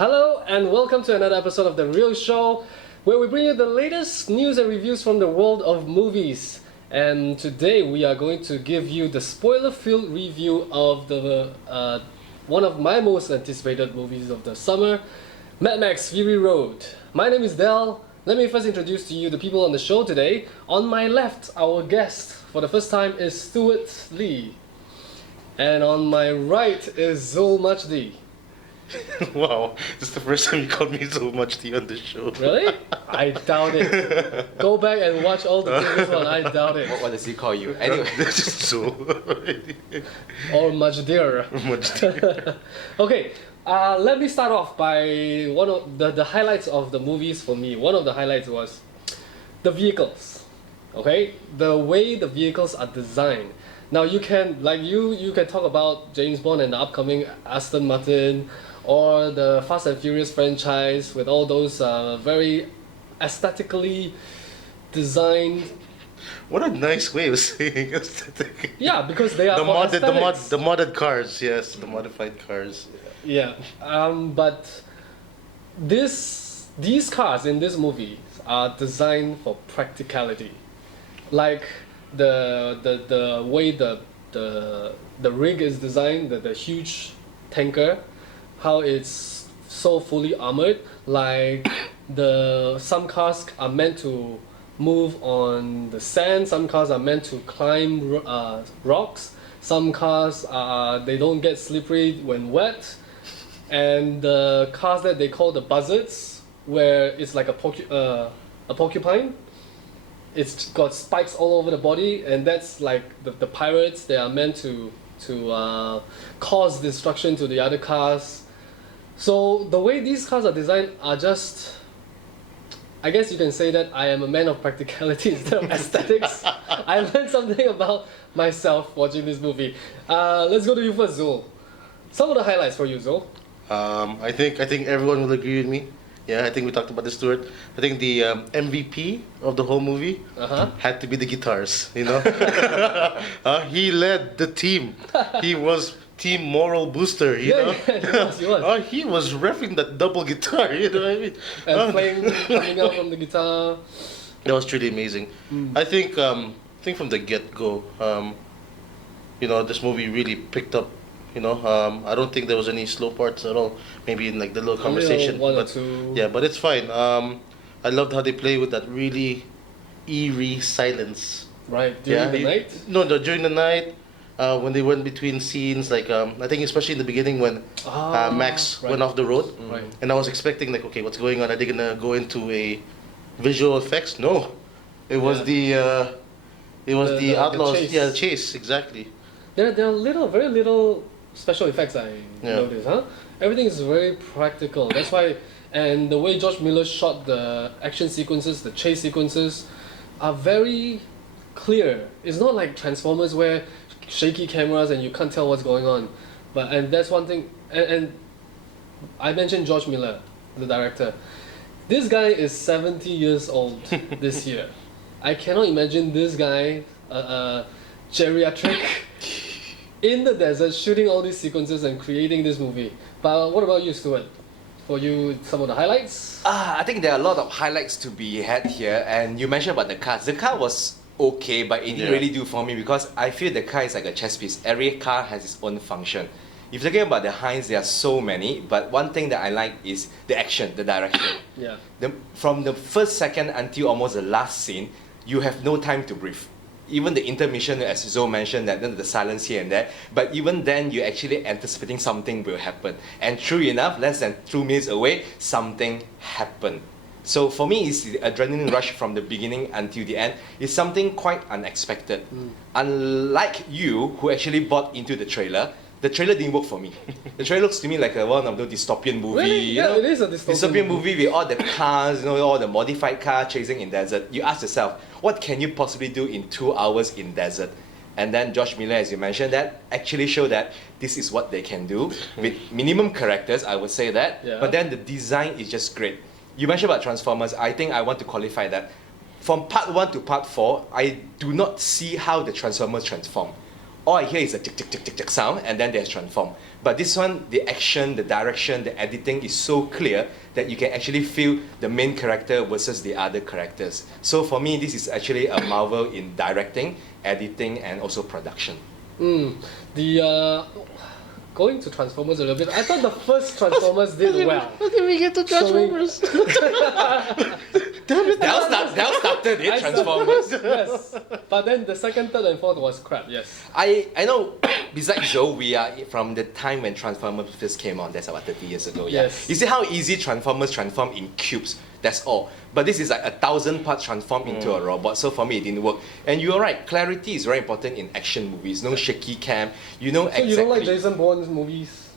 Hello and welcome to another episode of The Real Show, where we bring you the latest news and reviews from the world of movies. And today we are going to give you the spoiler-filled review of the one of my most anticipated movies of the summer, Mad Max Fury Road. My name is Del. Let me first introduce to you the people on the show today. On my left, our guest for the first time is Stuart Lee. And on my right is Zul Majdi. Wow, this is the first time you called me so much tea on this show. Really? I doubt it. Go back and watch all the previous one. I doubt it. What does he call you? Anyway. This is so. Or Majdir. Okay, let me start off by one of the highlights of the movies for me. One of the highlights was the vehicles. Okay, the way the vehicles are designed. Now you can you can talk about James Bond and the upcoming Aston Martin, or the Fast and Furious franchise with all those very aesthetically designed. What a nice way of saying aesthetic. Yeah, because they are the for modded, the modded cars, yes, the modified cars. Yeah, but these cars in this movie are designed for practicality, like the way the rig is designed, the huge tanker, how it's so fully armored. Like some cars are meant to move on the sand, some cars are meant to climb rocks, some cars they don't get slippery when wet, and the cars that they call the buzzards, where it's like a porcupine. It's got spikes all over the body, and that's like the pirates. They are meant to cause destruction to the other cars. So the way these cars are designed are just, I guess you can say that I am a man of practicality instead of aesthetics. I learned something about myself watching this movie. Let's go to you first, Zul. Some of the highlights for you, Zul. I think everyone will agree with me. Yeah, I think we talked about this, Stuart. I think the MVP of the whole movie had to be the guitars. You know, he led the team. He was team moral booster. You know, he was. He was reffing that double guitar. You know what I mean? And playing, coming out from the guitar. That was truly amazing. I think from the get-go, this movie really picked up. I don't think there was any slow parts at all. Maybe in like the little conversation, one or but two. yeah, but it's fine. I loved how they play with that really eerie silence. Right, during the night? No, during the night, when they went between scenes, like I think especially in the beginning when Max went off the road, and I was expecting like, okay, what's going on? Are they gonna go into a visual effects? No, it was the outlaws. The chase. Yeah, the chase, exactly. There are very little special effects I noticed, huh? Everything is very practical. That's why, and the way George Miller shot the action sequences, the chase sequences, are very clear. It's not like Transformers where shaky cameras and you can't tell what's going on. And that's one thing. And I mentioned George Miller, the director. This guy is 70 years old this year. I cannot imagine this guy, geriatric, in the desert shooting all these sequences and creating this movie. But what about you, Stuart? For you, some of the highlights? I think there are a lot of highlights to be had here, and you mentioned about the cars. The car was okay, but it didn't really do for me because I feel the car is like a chess piece. Every car has its own function. If you're talking about the Heinz, there are so many, but one thing that I like is the action, the direction. Yeah. From the first second until almost the last scene, you have no time to breathe. Even the intermission, as Zoe mentioned, that then the silence here and there, but even then you're actually anticipating something will happen. And true enough, less than 2 minutes away, something happened. So for me, it's the adrenaline rush from the beginning until the end. It's something quite unexpected. Unlike you, who actually bought into the trailer didn't work for me. The trailer looks to me like one of the dystopian movie. Really? Yeah, it is a dystopian movie with all the cars, all the modified car chasing in desert. You ask yourself, what can you possibly do in 2 hours in desert? And then George Miller, as you mentioned, that actually showed that this is what they can do with minimum characters, I would say that. Yeah. But then the design is just great. You mentioned about Transformers. I think I want to qualify that. From part 1 to part 4, I do not see how the Transformers transform. all I hear is a tick tick tick tick tick sound, and then there's transform. But this one, the action, the direction, the editing is so clear that you can actually feel the main character versus the other characters. So for me, this is actually a marvel in directing, editing, and also production. Going to Transformers a little bit, I thought the first Transformers did well. How did we get to Transformers? Damn it! That started it, Transformers. Yes, but then the second, third, and fourth was crap. Yes. I know, besides Joe, we are from the time when Transformers first came on, that's about 30 years ago. Yeah. Yes. You see how easy Transformers transform in cubes, that's all. But this is like 1,000 parts transformed into a robot, so for me it didn't work. And you're right, clarity is very important in action movies. No shaky cam, you know exactly. So you don't like Jason Bourne's movies?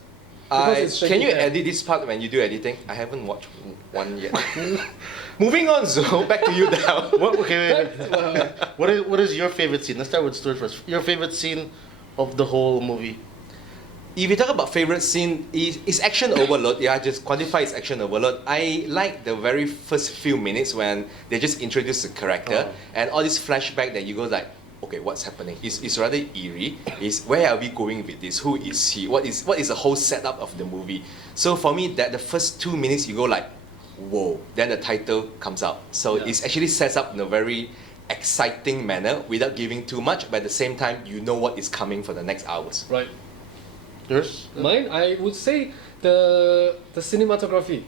Because it's shaky can you cam. edit this part when you do editing? I haven't watched one yet. Moving on, Zoe, back to you now. What is your favorite scene? Let's start with Stuart first. Your favorite scene of the whole movie? If you talk about favorite scene, is action overload. Yeah, just quantify it's action overload. I like the very first few minutes when they just introduce the character and all this flashback that you go like, okay, what's happening? It's rather eerie. Is where are we going with this? Who is he? What is the whole setup of the movie? So for me, that the first 2 minutes you go like, whoa. Then the title comes out. So it actually sets up in a very exciting manner without giving too much, but at the same time you know what is coming for the next hours. Right. Yours? Mine, I would say the cinematography.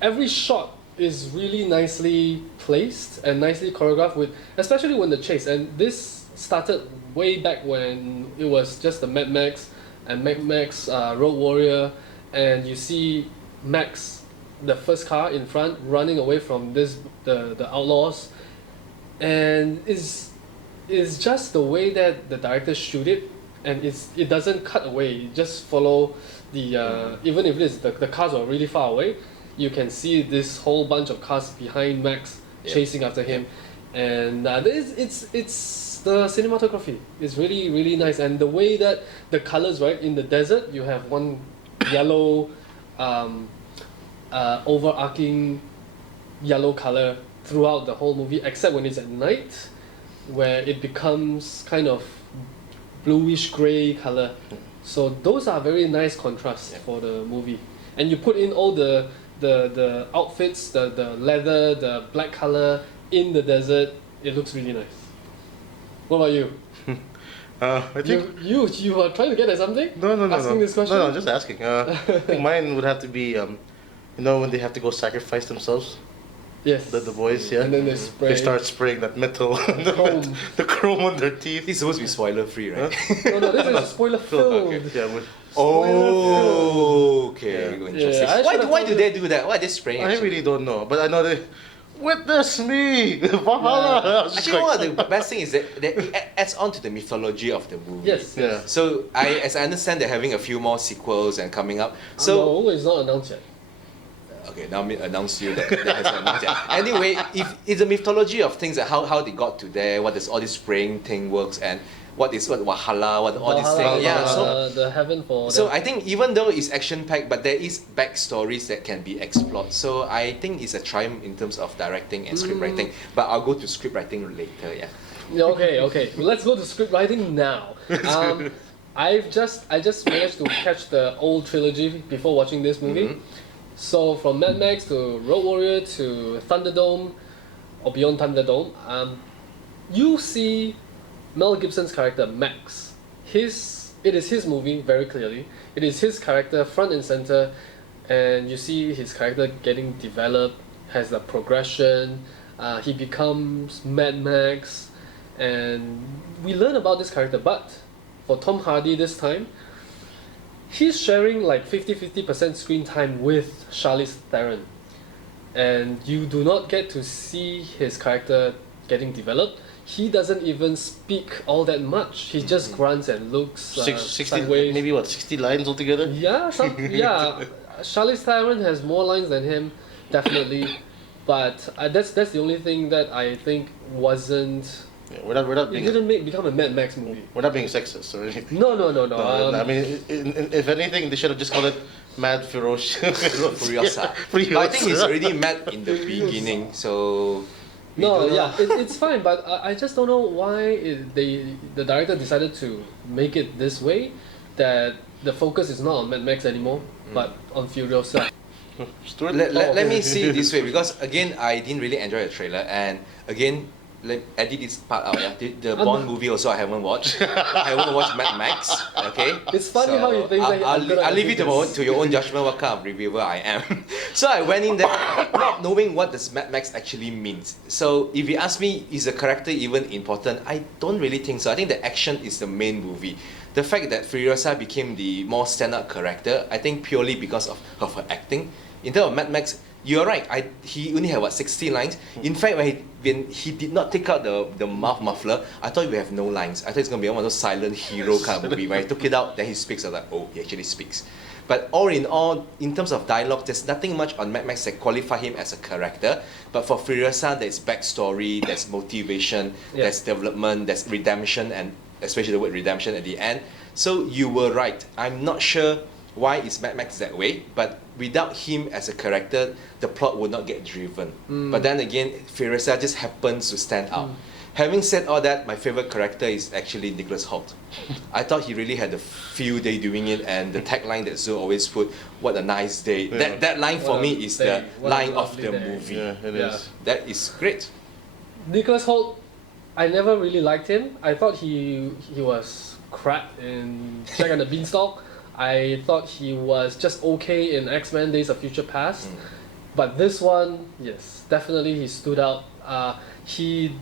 Every shot is really nicely placed and nicely choreographed with, especially when the chase. And this started way back when it was just the Mad Max and Mad Max Road Warrior, and you see Max, the first car in front, running away from the outlaws, and is just the way that the director shoot it. And it doesn't cut away. You just follow the even if the cars are really far away, you can see this whole bunch of cars behind Max chasing after him, and it's the cinematography is really really nice, and the way that the colors, right, in the desert you have one yellow overarching yellow color throughout the whole movie, except when it's at night, where it becomes kind of bluish grey color. So those are very nice contrasts for the movie. And you put in all the outfits, the leather, the black color in the desert, it looks really nice. What about you? I think you are trying to get at something? No. Asking this question? No, just asking. I think mine would have to be, when they have to go sacrifice themselves. Yes. The boys, yeah. And then they start spraying that metal, the chrome on their teeth. This is supposed to be spoiler free, right? No, this is spoiler filled. Okay. Yeah, okay. Yeah. Interesting. Yeah, Why do they do that? Why are they spraying? I really don't know, but I know they. Witness me, Valhalla. Yeah. Actually, the best thing is that it adds on to the mythology of the movie. Yes. Yeah. So as I understand, they're having a few more sequels and coming up. So no, it's not announced yet. Okay, now me announce you that has announced yet. Anyway, if it's the mythology of things, like how they got to there, what does all this spraying thing works, and what Valhalla, what all these things. Yeah, so the heaven for. So I think even though it's action packed, but there is backstories that can be explored. So I think it's a triumph in terms of directing and script writing. But I'll go to script writing later. Yeah. Okay. Let's go to script writing now. I just managed to catch the old trilogy before watching this movie. So from Mad Max to Road Warrior to Thunderdome, or Beyond Thunderdome, you see Mel Gibson's character Max. It is his movie very clearly. It is his character front and center, and you see his character getting developed, has the progression. He becomes Mad Max, and we learn about this character. But for Tom Hardy this time, he's sharing like 50% screen time with Charlize Theron, and you do not get to see his character getting developed. He doesn't even speak all that much. He just grunts and looks 60, sideways. maybe 60 lines altogether? Yeah, Charlize Theron has more lines than him, definitely. But that's the only thing that I think wasn't. Yeah, we're not It didn't become a Mad Max movie. We're not being sexist or anything. No. I mean, if anything, they should have just called it Mad Furiosa. But I think he's already mad in the beginning, so We No, don't know. yeah, it's fine, but I just don't know why the director decided to make it this way, that the focus is not on Mad Max anymore, but on Furiosa. Stuart? Let me see it this way, because again, I didn't really enjoy the trailer, and again, let edit this part out. Yeah, the Bond movie also I haven't watched. I haven't watched Mad Max. Okay. It's funny how you think that I'll leave it to your own judgment what kind of reviewer I am. So I went in there not knowing what does Mad Max actually means. So if you ask me, is the character even important? I don't really think so. I think the action is the main movie. The fact that Furiosa became the more standout character, I think purely because of her acting. In terms of Mad Max, you're right. He only had 60 lines. In fact, when he did not take out the mouth muffler, I thought he would have no lines. I thought it's gonna be one of those silent hero kind of movie. When I took it out, then he speaks. I was like, oh, he actually speaks. But all in all, in terms of dialogue, there's nothing much on Mad Max that qualify him as a character. But for Furiosa, there's backstory, there's motivation, there's development, there's redemption, and especially the word redemption at the end. So you were right. I'm not sure why is Mad Max that way, but without him as a character, the plot would not get driven. But then again, Furiosa just happens to stand out. Having said all that, my favorite character is actually Nicholas Hoult. I thought he really had a field day doing it, and the tagline that Zoe always put, "What a nice day." Yeah. That line for me is the line of the day. movie. Yeah, it is. That is great. Nicholas Hoult, I never really liked him. I thought he was crap in Jack and the Beanstalk. I thought he was just okay in X-Men Days of Future Past. But this one, yes, definitely he stood out. He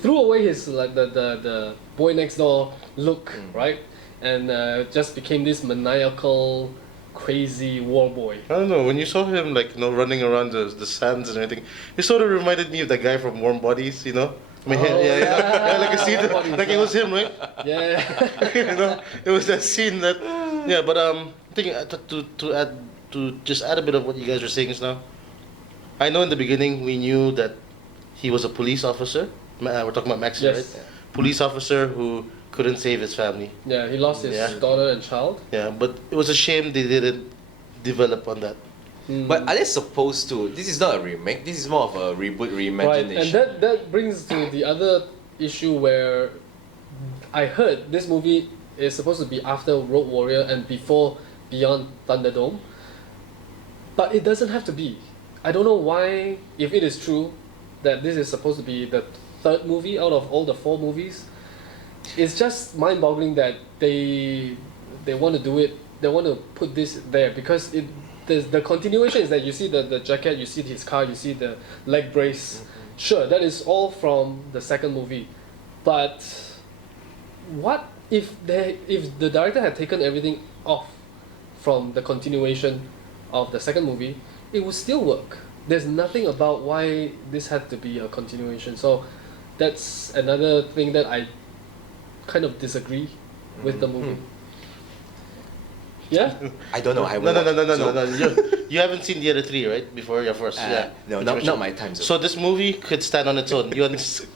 threw away his like the boy next door look, right? And just became this maniacal, crazy war boy. I don't know, when you saw him running around the sands and everything, it sort of reminded me of that guy from Warm Bodies, you know? I mean, yeah, like a scene like it was him, right? Yeah. You know, it was that scene that, yeah. But thinking to just add a bit of what you guys were saying just now. I know in the beginning we knew that he was a police officer. We're talking about Max, Yes. right? Police officer who couldn't save his family. Yeah, he lost his Yeah. daughter and child. Yeah, but it was a shame they didn't develop on that. But are they supposed to? This is not a remake. This is more of a reboot, Right, reimagination. and that brings to the other issue where I heard this movie is supposed to be after Road Warrior and before Beyond Thunderdome, but it doesn't have to be. I don't know why, if it is true that this is supposed to be the third movie out of all the 4 movies, it's just mind-boggling that they want to do it. They want to put this there because the continuation is that you see the jacket, you see his car, you see the leg brace. Sure, that is all from the second movie, but what if the director had taken everything off from the continuation of the second movie? It would still work. There's nothing about why this had to be a continuation. So that's another thing that I kind of disagree with the movie. Yeah? I don't know. I No, haven't no. watched. You haven't seen the other 3, right? Before your first, yeah. No, Which not my time. So this movie could stand on its own. You understand?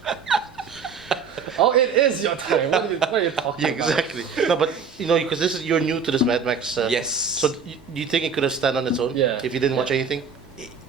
Oh, it is your time. What are you talking Yeah, exactly. No, but you know, because you're new to this Mad Max. Yes. So do you think it could have stand on its own? Yeah. If you didn't watch anything?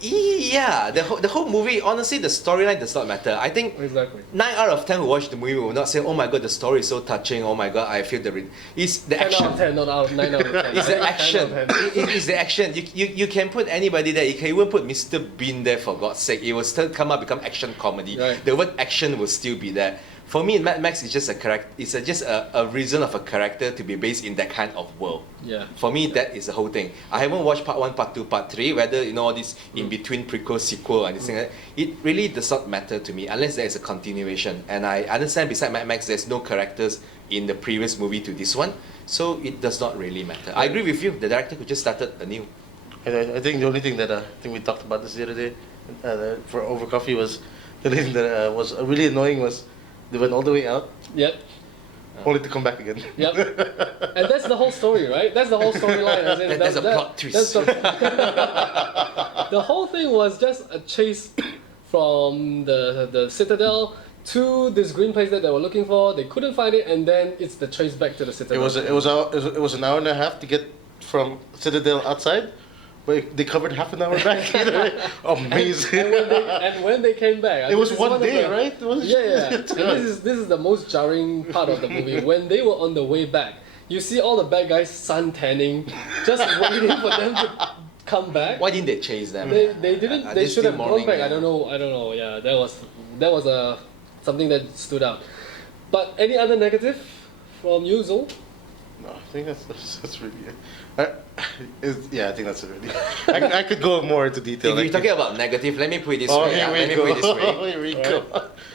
Yeah, the whole movie, honestly, the storyline does not matter. I think about? Exactly. 9 out of 10 who watch the movie will not say, "Oh my god, the story is so touching. Oh my god, I feel the." It's the 10 action. out of 10, not out of 9 out of 10. It's the 10 out action. of 10. It's the action. You can put anybody there. You can even put Mr. Bean there, for God's sake. It will still come up become action comedy. Right. The word action will still be there. For me, Mad Max is just a character. It's just a reason of a character to be based in that kind of world. Yeah. For me, that is the whole thing. I haven't watched part 1, part 2, part 3, whether all this in between prequel, sequel, and this thing. It really does not matter to me unless there is a continuation. And I understand beside Mad Max, there's no characters in the previous movie to this one, so it does not really matter. I agree with you. The director could just started anew. And I think the only thing that I think we talked about this the other day for over coffee was the thing that was really annoying was they went all the way out Yep. only to come back again. Yep. And that's the whole story, right? That's the whole storyline. As in, That's a plot twist. The whole thing was just a chase from the Citadel to this green place that they were looking for. They couldn't find it, and then it's the chase back to the Citadel. It was an hour and a half to get from Citadel outside, but they covered half an hour back. Amazing. And when they came back, It was this is one of day, the- right? It was- Yeah. And this is the most jarring part of the movie. When they were on the way back, you see all the bad guys sun tanning, just waiting for them to come back. Why didn't they chase them? They didn't. Are They still should have gone mourning? back. I don't know. Yeah, that was something that stood out. But any other negative from you, Zul? No, I think that's really it. I think that's it really. I could go more into detail. If you're talking about negative, let me put it this oh, way. here Let me we put it this go. way. Here we go.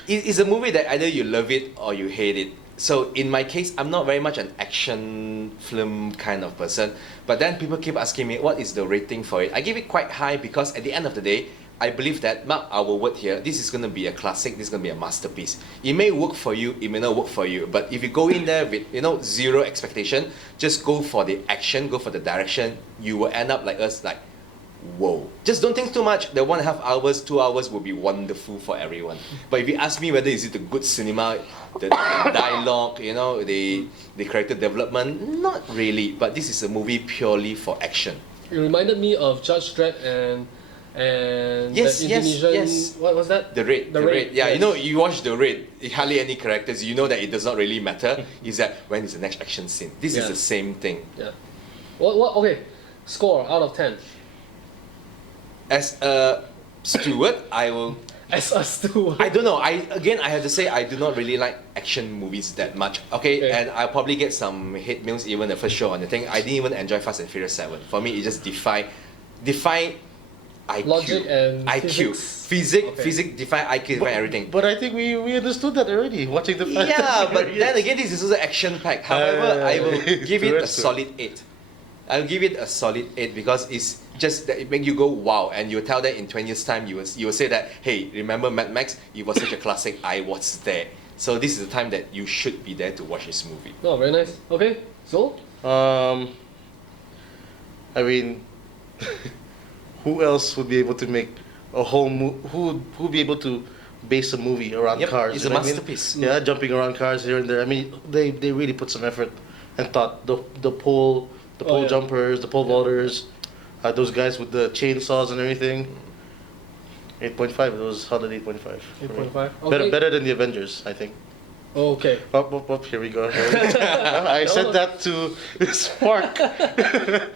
It's a movie that either you love it or you hate it. So in my case, I'm not very much an action film kind of person. But then people keep asking me, what is the rating for it? I give it quite high because at the end of the day, I believe that, mark our word here, this is going to be a classic, this is going to be a masterpiece. It may work for you, it may not work for you. But if you go in there with, zero expectation, just go for the action, go for the direction, you will end up like us, like, whoa. Just don't think too much. The 1.5 hours, 2 hours will be wonderful for everyone. But if you ask me whether is it a good cinema, the dialogue, the character development, not really. But this is a movie purely for action. It reminded me of Judge Dredd and Yes, the yes, Indonesian. yes. What was that? The Raid. The Raid, Yeah, yes. you watch The Raid, hardly any characters, you know that it does not really matter. Is that when is the next action scene? This is Yeah. the same thing. Yeah. Okay. Score out of 10. As a steward, I will. As us too. I don't know. I have to say I do not really like action movies that much. Okay, and I'll probably get some hate mails even the first show on the thing. I didn't even enjoy Fast and Furious 7. For me, it just defy IQ. Logic and IQ. physics. Physics defy IQ, defy everything. But I think we understood that already watching the. Yeah, but then again, this is also action packed. However, I will give it a That's true. solid 8. I'll give it a solid 8 because it's just that it makes you go wow, and you tell that in 20 years time you will say that, hey, remember Mad Max? It was such a classic. I was there. So this is the time that you should be there to watch this movie. Oh, very nice. Okay, so I mean, who else would be able to make a whole who would be able to base a movie around Yep, cars? it's you a know what I mean? masterpiece. Yeah, jumping around cars here and there. I mean, they really put some effort and thought the pole yeah. jumpers, the pole vaulters, those guys with the chainsaws and everything. 8.5. It was solid 8.5. 8.5. Okay. Better than the Avengers, I think. Okay. Up, here we go. I said that to Spark.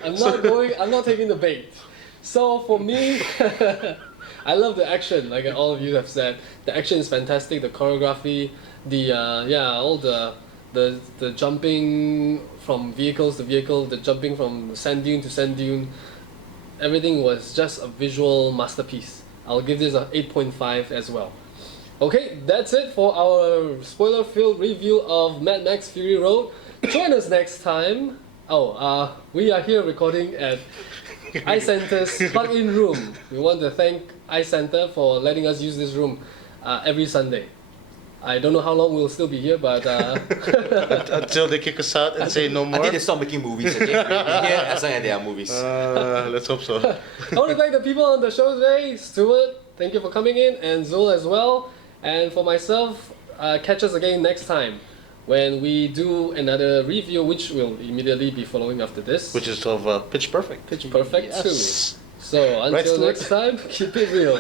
I'm not taking the bait. So for me, I love the action. Like all of you have said, the action is fantastic. The choreography, all the jumping from vehicles to vehicle, the jumping from sand dune to sand dune, everything was just a visual masterpiece. I'll give this a 8.5 as well. Okay, that's it for our spoiler-filled review of Mad Max Fury Road. Join us next time. We are here recording at iCenter's plug-in room. We want to thank iCenter for letting us use this room every Sunday. I don't know how long we'll still be here, but Until they kick us out and say no more. Until they stop making movies, okay? We're here as long as there are movies. Let's hope so. I want to thank the people on the show today. Stuart, thank you for coming in, and Zul as well. And for myself, catch us again next time when we do another review, which will immediately be following after this. Which is of Pitch Perfect. Pitch Perfect Yes. 2. So until Stuart. next time, keep it real.